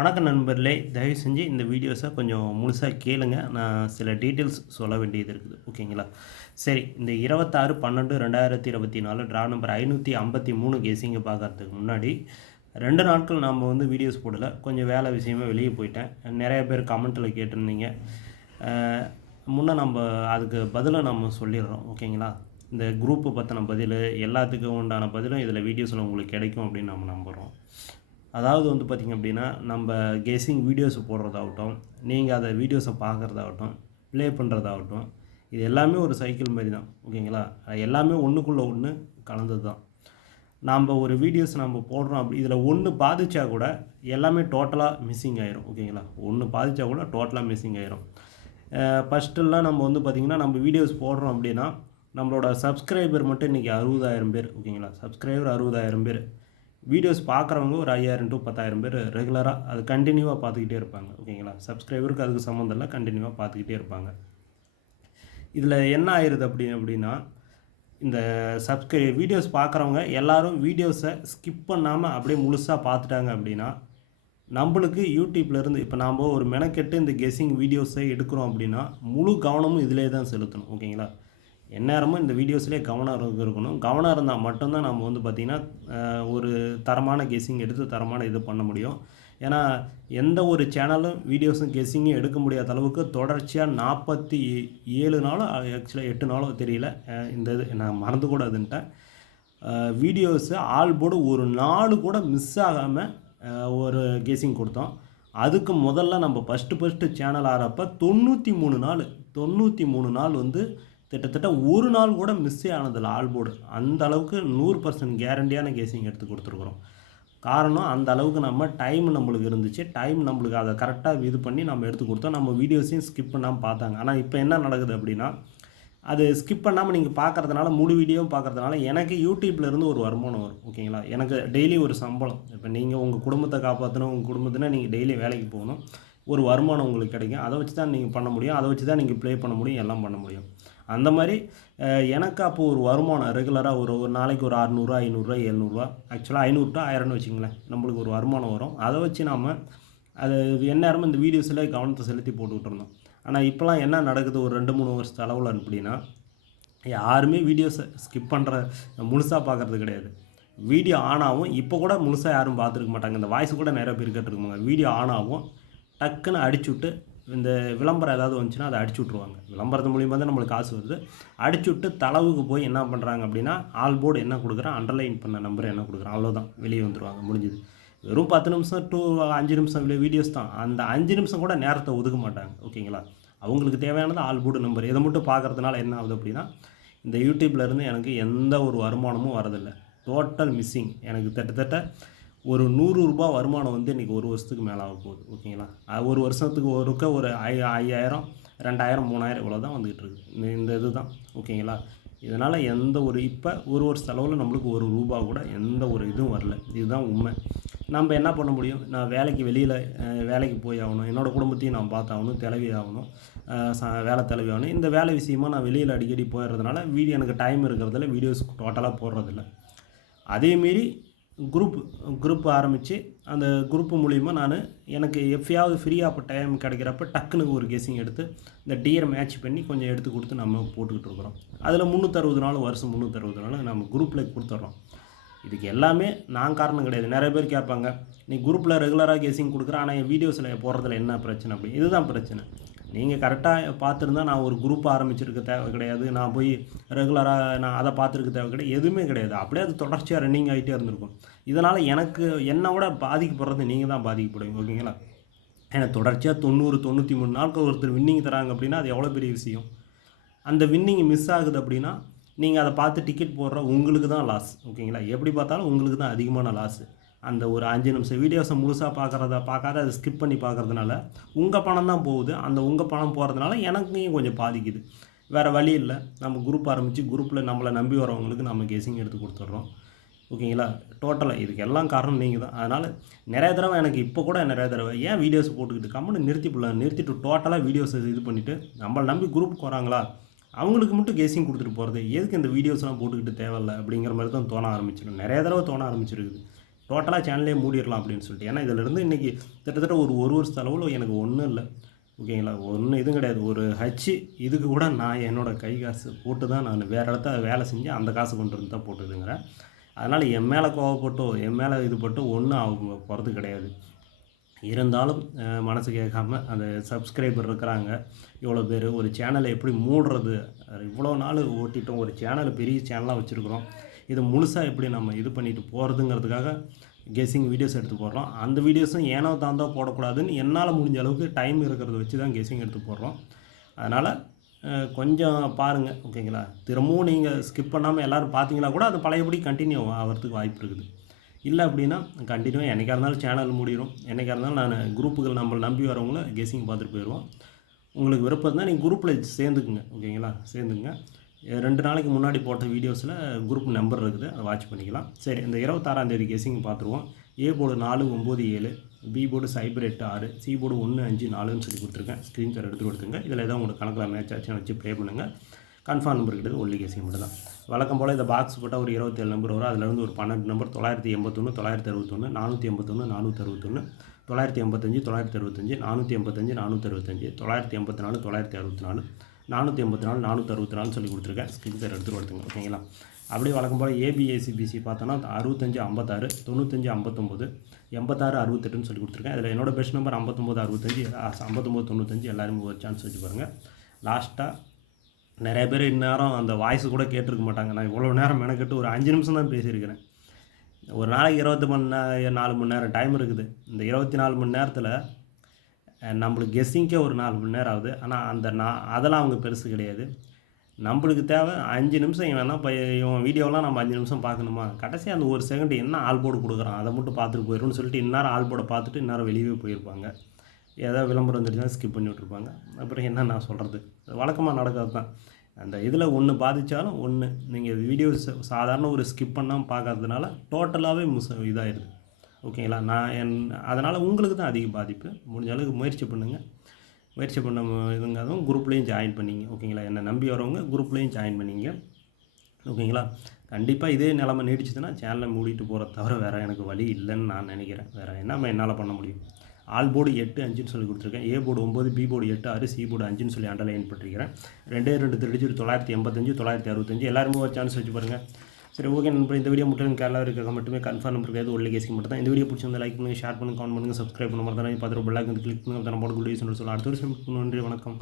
வணக்கம் நண்பர்களே, தயவு செஞ்சு இந்த வீடியோஸை கொஞ்சம் முழுசாக கேளுங்க. நான் சில டீட்டெயில்ஸ் சொல்ல வேண்டியது இருக்குது. ஓகேங்களா? சரி, இந்த 26/12/2024 ட்ரா நம்பர் 553 கெஸ்ஸிங்கை பார்க்கறதுக்கு முன்னாடி 2 நாட்கள் நாம் வீடியோஸ் போடல. கொஞ்சம் வேலை விஷயமா வெளியே போயிட்டேன். நிறைய பேர் கமெண்ட்டில் கேட்டிருந்தீங்க. முன்னே நம்ம அதுக்கு பதிலை நம்ம சொல்லிடுறோம். ஓகேங்களா? இந்த குரூப்பு பற்றின பதில், எல்லாத்துக்கும் உண்டான பதிலும் இதில் வீடியோஸில் உங்களுக்கு கிடைக்கும் அப்படின்னு நம்ம நம்புகிறோம். அதாவது பார்த்திங்க அப்படின்னா, நம்ம கெஸ்ஸிங் வீடியோஸ் போடுறதாகட்டும், நீங்கள் அதை வீடியோஸை பார்க்குறதாகட்டும், ப்ளே பண்ணுறதாகட்டும், இது எல்லாமே ஒரு சைக்கிள் மாதிரி தான். ஓகேங்களா? எல்லாமே ஒன்றுக்குள்ளே ஒன்று கலந்தது தான். நம்ம ஒரு வீடியோஸ் நம்ம போடுறோம் அப்படி இதில் ஒன்று பாதித்தா கூட எல்லாமே டோட்டலாக மிஸ்ஸிங் ஆயிரும். ஓகேங்களா? ஒன்று பாதித்தா கூட டோட்டலாக மிஸ்ஸிங் ஆயிரும். ஃபஸ்ட்டெல்லாம் நம்ம பார்த்திங்கன்னா, நம்ம வீடியோஸ் போடுறோம் அப்படின்னா, நம்மளோட சப்ஸ்கிரைபர் மட்டும் இன்றைக்கி 60,000 பேர். ஓகேங்களா? சப்ஸ்கிரைபர் 60,000 பேர். வீடியோஸ் பார்க்குறவங்க ஒரு 5,000 to 10,000 பேர் ரெகுலராக அது கண்டினியூவாக பார்த்துக்கிட்டே இருப்பாங்க. ஓகேங்களா? சப்ஸ்கிரைபருக்கு அதுக்கு சம்மந்தம் இல்லை, கண்டினியூவாக பார்த்துக்கிட்டே இருப்பாங்க. இதில் என்ன ஆயிடுது அப்படின்னா, இந்த வீடியோஸ் பார்க்குறவங்க எல்லோரும் வீடியோஸை ஸ்கிப் பண்ணாமல் அப்படியே முழுசாக பார்த்துட்டாங்க அப்படின்னா, நம்மளுக்கு யூடியூப்லேருந்து இப்போ நாம் ஒரு மெனக்கெட்டு இந்த கெஸ்ஸிங் வீடியோஸை எடுக்கிறோம் அப்படின்னா, முழு கவனமும் இதிலே தான் செலுத்தணும். ஓகேங்களா? எந்நேரமும் இந்த வீடியோஸ்லேயே கவனம் இருக்கணும். கவனம் இருந்தால் மட்டும்தான் நம்ம பார்த்திங்கன்னா ஒரு தரமான கெஸ்ஸிங் எடுத்து தரமான இது பண்ண முடியும். ஏன்னா எந்த ஒரு சேனலும் வீடியோஸும் கெஸ்ஸிங்கும் எடுக்க முடியாத அளவுக்கு தொடர்ச்சியாக 47 நாளோ ஆக்சுவலாக 8 நாளோ தெரியல, இந்த இது நான் மறந்து கூட அதுன்ட்டேன். வீடியோஸு ஆல் போர்டு ஒரு நாள் கூட மிஸ் ஆகாமல் ஒரு கெஸ்ஸிங் கொடுத்தோம். அதுக்கு முதல்ல நம்ம ஃபஸ்ட்டு சேனல் ஆகிறப்ப 93 நாள் கிட்டத்தட்ட ஒரு நாள் கூட மிஸ்ஸே ஆனதில்லை ஆல்போர்டு. அந்த அளவுக்கு 100% கேரண்டியான கெஸ்ஸிங் எடுத்து கொடுத்துருக்குறோம். காரணம் அந்த அளவுக்கு நம்ம டைம் நம்மளுக்கு இருந்துச்சு. நம்மளுக்கு அதை கரெக்டாக இது பண்ணி நம்ம எடுத்து கொடுத்தோம். நம்ம வீடியோஸையும் ஸ்கிப் பண்ணாமல் பார்த்தாங்க. ஆனால் இப்போ என்ன நடக்குது அப்படின்னா, அது ஸ்கிப் பண்ணாமல் நீங்கள் பார்க்குறதுனால, முழு வீடியோவும் பார்க்குறதுனால எனக்கு யூடியூப்லேருந்து ஒரு வருமானம் வரும். ஓகேங்களா? எனக்கு டெய்லி ஒரு சம்பளம். இப்போ நீங்கள் உங்கள் குடும்பத்தை காப்பாற்றணும், உங்கள் குடும்பத்தினா நீங்கள் டெய்லி வேலைக்கு போகணும். ஒரு வருமானம் உங்களுக்கு கிடைக்கும். அதை வச்சு தான் நீங்கள் பண்ண முடியும். அதை வச்சு தான் நீங்கள் ப்ளே பண்ண முடியும், எல்லாம் பண்ண முடியும். அந்த மாதிரி எனக்கு அப்போது ஒரு வருமானம் ரெகுலராக ஒரு நாளைக்கு ஒரு 600, 500, 700, ஆக்சுவலாக 500 to 1000 வச்சுங்களேன், நம்மளுக்கு ஒரு வருமானம் வரும். அதை வச்சு நாம் அது எந்நேரமும் இந்த வீடியோஸில் கவனத்தை செலுத்தி போட்டுக்கிட்டு இருந்தோம். ஆனால் இப்போலாம் என்ன நடக்குது, ஒரு 2-3 வருஷத்து அளவில் அப்படின்னா, யாருமே வீடியோஸை ஸ்கிப் பண்ணுற முழுசாக பார்க்குறது கிடையாது. வீடியோ ஆனாவும் இப்போ கூட முழுசாக யாரும் பார்த்துருக்க மாட்டாங்க. இந்த வாய்ஸ் கூட நிறைய பேர் கேட்டுருக்குமாங்க. வீடியோ ஆனாவும் டக்குன்னு அடிச்சுவிட்டு இந்த விளம்பரம் ஏதாவது வந்துச்சுன்னா அதை அடிச்சு விட்ருவாங்க. விளம்பரத்து மூலியமாக தான் நம்மளுக்கு காசு வருது. அடிச்சு விட்டு தளவுக்கு போய் என்ன பண்ணுறாங்க அப்படின்னா, ஆல் போர்டு என்ன கொடுக்குறான், அண்டர்லைன் பண்ண நம்பர் என்ன கொடுக்குறான், அவ்வளோதான், வெளியே வந்துடுவாங்க, முடிஞ்சுது. வெறும் 10 நிமிஷம் to 5 நிமிஷம் வீடியோஸ் தான். அந்த 5 நிமிஷம் கூட நேரத்தை ஒதுக்க மாட்டாங்க. ஓகேங்களா? அவங்களுக்கு தேவையானது ஆல் போர்டு நம்பர். இதை மட்டும் பார்க்குறதுனால என்ன ஆகுது அப்படின்னா, இந்த யூடியூப்லேருந்து எனக்கு எந்த ஒரு வருமானமும் வரதில்லை. Total missing. எனக்கு கிட்டத்தட்ட ஒரு ரூ. 100 வருமானம் இன்றைக்கி ஒரு வருஷத்துக்கு மேலே ஆக போகுது. ஓகேங்களா? ஒரு வருஷத்துக்கு ஒருக்க ஒரு 5000, 2000, 3000 இவ்வளோ தான் வந்துகிட்டு இருக்குது. இந்த இது தான். ஓகேங்களா? இதனால் எந்த ஒரு இப்போ ஒரு வருஷ செலவில் நம்மளுக்கு ரூபா கூட எந்த ஒரு இதுவும் வரல. இதுதான் உண்மை. நம்ம என்ன பண்ண முடியும்? நான் வெளியில் வேலைக்கு போய் ஆகணும், என்னோடய குடும்பத்தையும் நான் பார்த்தாகணும், தலைவி ஆகணும், வேலை தலைவி ஆகணும். இந்த வேலை விஷயமாக நான் வெளியில் அடிக்கடி போயிடுறதுனால எனக்கு டைம் இருக்கிறதில்ல, வீடியோஸ் டோட்டலாக போடுறதில்ல. அதேமாரி குரூப் ஆரம்பித்து அந்த குரூப்பு மூலிமா எனக்கு எப்பயாவது ஃப்ரீயாக அப்போ டைம் கிடைக்கிறப்ப டக்குன்னு ஒரு கெஸ்ஸிங் எடுத்து இந்த டியரை மேட்ச் பண்ணி கொஞ்சம் எடுத்து கொடுத்து நம்ம போட்டுக்கிட்டு இருக்கிறோம். அதில் 360 நாள், வருஷம் 360 நாள் நம்ம குரூப்பில் கொடுத்துட்றோம். இதுக்கு எல்லாமே நான் காரணம் கிடையாது. நிறைய பேர் கேட்பாங்க, நீ குரூப்பில் ரெகுலராக கெஸ்ஸிங் கொடுக்குற, ஆனால் என் வீடியோஸில் போடுறதுல என்ன பிரச்சனை அப்படி. இதுதான் பிரச்சனை. நீங்கள் கரெக்டாக பார்த்துருந்தா நான் ஒரு குரூப் ஆரம்பிச்சிருக்க தேவை கிடையாது. நான் போய் ரெகுலராக நான் அதை பார்த்துருக்க தேவை கிடையாது. எதுவுமே கிடையாது. அப்படியே அது தொடர்ச்சியாக ரன்னிங் ஆகிட்டே இருந்திருக்கும். இதனால் என்னை விட பாதிக்கப்படுறது நீங்கள் தான் பாதிக்கப்படுவீங்க. ஓகேங்களா? ஏன்னா தொடர்ச்சியாக 90, 93 நாட்கள் ஒருத்தர் வின்னிங் தராங்க அப்படின்னா அது எவ்வளோ பெரிய விஷயம். அந்த வின்னிங் மிஸ் ஆகுது அப்படின்னா நீங்கள் அதை பார்த்து டிக்கெட் போடுற உங்களுக்கு தான் லாஸ். ஓகேங்களா? எப்படி பார்த்தாலும் உங்களுக்கு தான் அதிகமான லாஸு. அந்த ஒரு 5 நிமிஷம் வீடியோஸை முழுசாக பார்க்காத அதை ஸ்கிப் பண்ணி பார்க்குறதுனால உங்கள் பணம் தான் போகுது. அந்த உங்கள் பணம் போகிறதுனால எனக்கும் கொஞ்சம் பாதிக்குது. வேறு வழி இல்லை. நம்ம குரூப் ஆரம்பித்து குரூப்பில் நம்மளை நம்பி வரவங்களுக்கு நம்ம கெஸ்ஸிங் எடுத்து கொடுத்துட்றோம். ஓகேங்களா? டோட்டலாக இதுக்கு எல்லாம் காரணம் நீங்கள் தான். அதனால் நிறைய தடவை எனக்கு இப்போ கூட நிறைய தடவை ஏன் வீடியோஸ் போட்டுக்கிட்டு கம்முன்னு நிறுத்திட்டு டோட்டலாக வீடியோஸை இது பண்ணிவிட்டு நம்மளை நம்பி குரூப்புக்கு வராங்களா, அவங்களுக்கு மட்டும் கெஸ்ஸிங் கொடுத்துட்டு போகிறது, எதுக்கு இந்த வீடியோஸ்லாம் போட்டுக்கிட்டு தேவையில்லை அப்படிங்கிற மாதிரி தான் தோண ஆரம்பிச்சிடும். நிறைய தடவை தோண ஆரம்பிச்சிருக்குது. டோட்டலாக சேனலே மூடிடலாம் அப்படின்னு சொல்லிட்டு. ஏன்னா இதிலிருந்து இன்றைக்கி கிட்டத்தட்ட ஒரு வருஷ அளவில் எனக்கு ஒன்றும் இல்லை, ஓகேங்களா. ஒன்றும் இதுவும் கிடையாது. ஒரு இதுக்கு கூட நான் என்னோடய கை காசு போட்டு தான் நான் வேறு இடத்த வேலை செஞ்சு அந்த காசு கொண்டு வந்து தான் போட்டுதுங்கிறேன். அதனால் என் மேலே கோவப்பட்டோ என் மேலே இது பட்டோ ஒன்றும் அவங்க போகிறது கிடையாது. இருந்தாலும் மனசு கேட்காம அந்த சப்ஸ்கிரைபர் இருக்கிறாங்க இவ்வளோ பேர். ஒரு சேனலை எப்படி மூடுறது, இவ்வளோ நாள் ஓட்டிட்டோம், ஒரு சேனலை பெரிய சேனலாக வச்சுருக்குறோம், இதை முழுசாக எப்படி நம்ம இது பண்ணிட்டு போகிறதுங்கிறதுக்காக கெஸ்ஸிங் வீடியோஸ் எடுத்து போடுறோம். அந்த வீடியோஸும் ஏனோ தாந்தோ போடக்கூடாதுன்னு என்னால் முடிஞ்ச அளவுக்கு டைம் இருக்கிறத வச்சு தான் கெஸ்ஸிங் எடுத்து போடுறோம். அதனால் கொஞ்சம் பாருங்கள், ஓகேங்களா. திரும்பவும் நீங்கள் ஸ்கிப் பண்ணாமல் எல்லோரும் பார்த்தீங்களா கூட அது பழையபடி கண்டினியூ ஆகிறதுக்கு வாய்ப்பு இருக்குது. இல்லை அப்படின்னா கண்டினியூவாக என்றைக்காக இருந்தாலும் சேனல் மூடிடும். என்றைக்காக இருந்தாலும் நான் குரூப்புகள் நம்மளை நம்பி வரவங்கள கெஸ்ஸிங் பார்த்துட்டு போயிடுவோம். உங்களுக்கு விருப்பம் இருந்தால் நீங்கள் குரூப்பில் சேர்ந்துக்குங்க, ஓகேங்களா. சேர்ந்துக்குங்க. 2 நாளைக்கு முன்னாடி போட்ட வீடியோஸில் குரூப் நம்பர் இருக்குது, அதை வாட்ச் பண்ணிக்கலாம். சரி, இந்த 26ஆம் கெஸ்ஸிங் பார்த்துருவோம். A board 497, B board 086, C board 154ன்னு சொல்லி கொடுத்துருக்கேன். ஸ்க்ரீன்ஷாட் எடுத்து கொடுத்துங்க. இதில் ஏதோ உங்களுக்கு கணக்கில் மேட்ச் ஆச்சுன்னு வச்சு ப்ளே பண்ணுங்கள். கன்ஃபார்ம் நம்பர் கிடையாது, ஒன்லி கெஸ்ஸிங் மட்டும் தான். வழக்கம் போல் இந்த பாக்ஸ் போட்டால் ஒரு 27 நம்பர் வரும். அதிலேருந்து ஒரு 12 நம்பர் 981, 961, 481, 461, 985, 965, 485, 465, 984, 964, 484, 464 சொல்லி கொடுத்துருக்கேன். ஸ்க்ரீன்ஷாட் எடுத்து கொடுத்துங்க, ஓகேங்களா. அப்படியே வழக்கம் போல் ஏபிஏசிபிசி பார்த்தோன்னா 65 56, 95 59, 86 68ன்னு சொல்லி கொடுத்துருக்கேன். இதில் என்னோடய பெஸ்ட் நம்பர் 59 65, 59 95. எல்லாருமே ஒரு சான்ஸ் வச்சு பாருங்கள். லாஸ்ட்டாக நிறைய பேர் இந்நேரம் அந்த வாய்ஸ் கூட கேட்டிருக்க மாட்டாங்க. நான் இவ்வளோ நேரம் மெனக்கெட்டு ஒரு 5 நிமிஷம் தான் பேசியிருக்கிறேன். ஒரு நாளைக்கு 4 மணி நேரம் டைம் இருக்குது. இந்த 24 மணி நேரத்தில் நம்மளுக்கு கெஸ்ஸிங்கே ஒரு 4 மணி நேரம் ஆகுது. ஆனால் அதெல்லாம் அவங்க பெருசு கிடையாது. நம்மளுக்கு தேவை 5 நிமிஷம். இவன் இப்போ இவன் வீடியோலாம் நம்ம 5 நிமிஷம் பார்க்கணுமா, கடைசியாக அந்த ஒரு செகண்ட் என்ன ஆல்போர்டு கொடுக்குறான் அதை மட்டும் பார்த்துட்டு போயிடும்னு சொல்லிட்டு இந்நேரம் ஆல்போர்டை பார்த்துட்டு இந்நேரம் வெளியே போயிருப்பாங்க. ஏதாவது விளம்பரம் வந்துடுச்சுன்னா ஸ்கிப் பண்ணி விட்ருப்பாங்க. அப்புறம் என்ன நான் சொல்கிறது, வழக்கமாக நடக்கிறது தான். அந்த இதில் ஒன்று பாதித்தாலும் ஒன்று நீங்கள் வீடியோஸ் சாதாரண ஒரு ஸ்கிப் பண்ணாமல் பார்க்கறதுனால டோட்டலாகவே இதாகிடுது, ஓகேங்களா. அதனால் உங்களுக்கு தான் அதிக பாதிப்பு. முடிஞ்ச அளவுக்கு முயற்சி பண்ணுங்கள். முயற்சி பண்ண இதுங்கிறதும் குரூப்லேயும் ஜாயின் பண்ணிங்க, ஓகேங்களா. என்னை நம்பி வரவங்க குரூப்லேயும் ஜாயின் பண்ணிங்க, ஓகேங்களா. கண்டிப்பாக இதே நிலமை நீடிச்சுதுன்னா சேனலை மூடிட்டு போகிறத தவிர வேறு எனக்கு வழி இல்லைன்னு நான் நினைக்கிறேன். வேறு என்ன என்னால் பண்ண முடியும். ஆல் போர்டு 8 5ன்னு சொல்லி கொடுத்துருக்கேன். A board 9, B board 8 6, C board 5ன்னு சொல்லி அண்டர்லைன் பண்ணிருக்கிறேன். 2 திருடிச்சு 985 965. எல்லாருமே ஒரு சான்ஸ் வச்சு பாருங்கள். சரி, ஓகே நண்பர். இந்த வீடியோ மட்டும் கேரளாவில் இருக்க மட்டுமே கன்ஃபார்ம் நம்பர் கிடையாது, ஒன்லி கெஸ்ஸிங் மட்டும் தான். இந்த வீடியோ பிடிச்சிருந்தா லைக் பண்ணுங்கள், ஷேர் பண்ணுங்கள், கமெண்ட் பண்ணுங்கள், சப்ஸ்கிரைப் பண்ண மாதிரி தான் பார்த்துட்டு பெல் ஐக்கன் கிளிக் பண்ணுங்கள். போட வீடியோஸ் சொல்ல அடுத்த வருஷம். நன்றி, வணக்கம்.